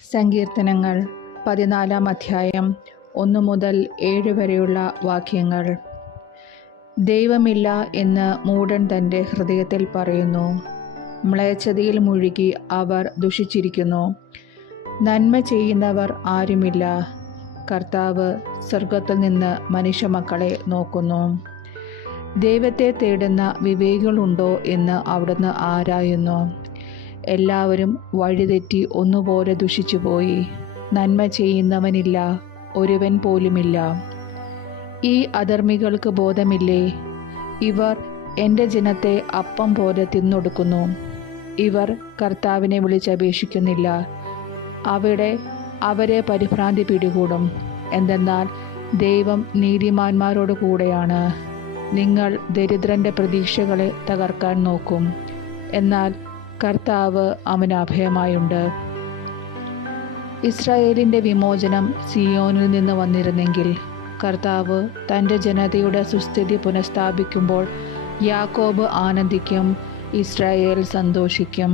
സങ്കീർത്തനങ്ങൾ 14 അധ്യായം 1 മുതൽ 7 വരെയുള്ള വാക്യങ്ങൾ. ദൈവമില്ല എന്ന് മൂഢൻ തൻ്റെ ഹൃദയത്തിൽ പറയുന്നു. മ്ലേച്ഛതയിൽ മുഴുകി അവർ ദുഷിച്ചിരിക്കുന്നു. നന്മ ചെയ്യുന്നവർ ആരുമില്ല. കർത്താവ് സ്വർഗത്തിൽ നിന്ന് മനുഷ്യമക്കളെ നോക്കുന്നു. ദൈവത്തെ തേടുന്ന വിവേകികളുണ്ടോ എന്ന് അവിടുന്ന് ആരായുന്നു. എല്ലാവരും വഴിതെറ്റി ഒന്നുപോലെ ദുഷിച്ചുപോയി. നന്മ ചെയ്യുന്നവനില്ല, ഒരുവൻ പോലുമില്ല. ഈ അധർമ്മികൾക്ക് ബോധമില്ലേ? ഇവർ എൻ്റെ ജനത്തെ അപ്പം പോലെ തിന്നൊടുക്കുന്നു. ഇവർ കർത്താവിനെ വിളിച്ചപേക്ഷിക്കുന്നില്ല. അവരെ പരിഭ്രാന്തി പിടികൂടും. എന്തെന്നാൽ ദൈവം നീതിമാന്മാരോട് കൂടെയാണ്. നിങ്ങൾ ദരിദ്രൻ്റെ പ്രതീക്ഷകളെ തകർക്കാൻ നോക്കും, എന്നാൽ കർത്താവ് അവന് അഭയമായുണ്ട്. ഇസ്രായേലിൻ്റെ വിമോചനം സിയോനിൽ നിന്ന് വന്നിരുന്നെങ്കിൽ, കർത്താവ് തൻ്റെ ജനതയുടെ സുസ്ഥിതി പുനഃസ്ഥാപിക്കുമ്പോൾ യാക്കോബ് ആനന്ദിക്കും, ഇസ്രായേൽ സന്തോഷിക്കും.